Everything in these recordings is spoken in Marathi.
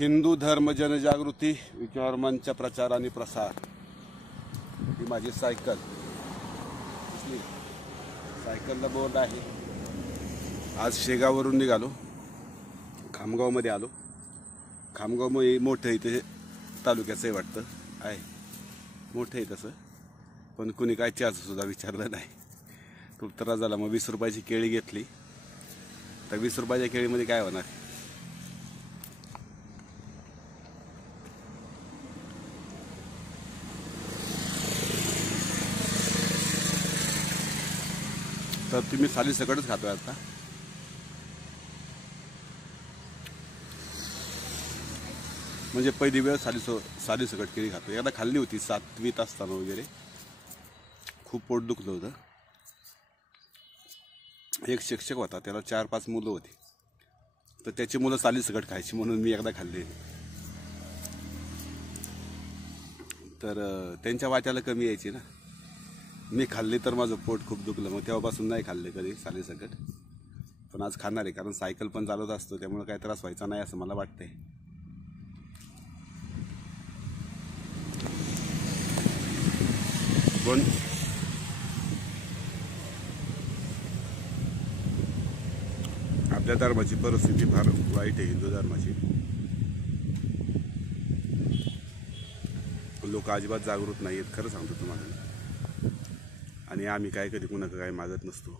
हिंदू धर्म जनजागृती विचार मंच प्रचार आणि प्रसार ही माझी सायकल. सायकलला बोर्ड आहे. आज शेगाववरून निघालो, खामगावमध्ये आलो. खामगावमध्ये मोठं इथे तालुक्याचं आहे वाटतं, आहे मोठं आहे तसं, पण कुणी काय चहाचं सुद्धा विचारलं नाही. खूप त्रास झाला. मग 20 रुपयाची केळी घेतली. तर 20 रुपयाच्या केळीमध्ये काय होणार? तर तुम्ही साली सकटच खातोय आता. म्हणजे पहिली वेळ साली सकट केळी खातो. एकदा खाल्ली होती 7वीत असताना वगैरे. खूप पोट दुखलं होतं. एक शिक्षक होता, त्याला 4-5 मुलं होती, तर त्याची मुलं साली सकट खायची म्हणून मी एकदा खाल्ली. तर त्यांच्या वाट्याला कमी यायची ना. मी खाल्ली तर माझं पोट खूप दुखलं. मग तेव्हापासून नाही खाल्ले कधी साली सकट. पण आज खाणार आहे, कारण सायकल पण चालवत असतो, त्यामुळे काही त्रास व्हायचा नाही असं मला वाटतंय. पण आपल्या धर्माची परिस्थिती फार वाईट आहे. हिंदू धर्माची लोक अजिबात जागृत नाही आहेत, खरं सांगतो तुम्हाला. आणि आम्ही काय कधी कुणाचं काय मागत नसतो.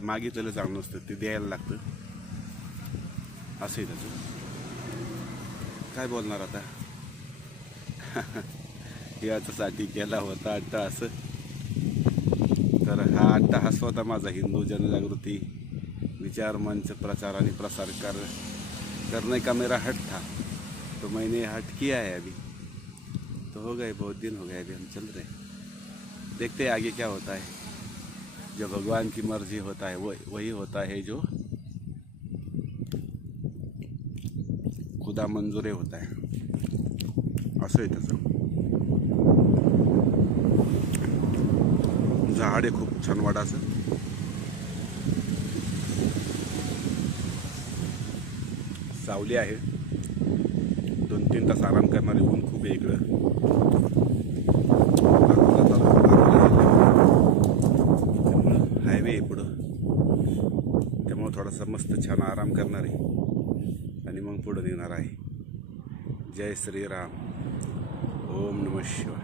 मागितलेलं चांगलं नसतं, ते द्यायला लागतं. असं आहे त्याचं. काय बोलणार आता. याच्यासाठी केला होता अट्टहास. तर हा अट्टहास होता माझा हिंदू जनजागृती विचार मंच प्रचार आणि प्रसार करने का मेरा हट था. तो मैंने हट किया है अभी. तो हो गए, बहुत दिन हो गए, अभी हम चल रहे. देखते हैं आगे क्या होता है. जो भगवान की मर्जी होता है वही होता है, जो खुदा मंजूर होता है. असं आहे त्याचं. झाड आहे खूप छान वाडाचं. सावली आहे. 2-3 तास आराम करणारे. ऊन खूप आहे इकडं. त्यामुळं हायवे आहे पुढं, त्यामुळं थोडासा मस्त छान आराम करणार आहे आणि मग पुढं निघणार आहे. जय श्रीराम. ओम नमः शिवाय.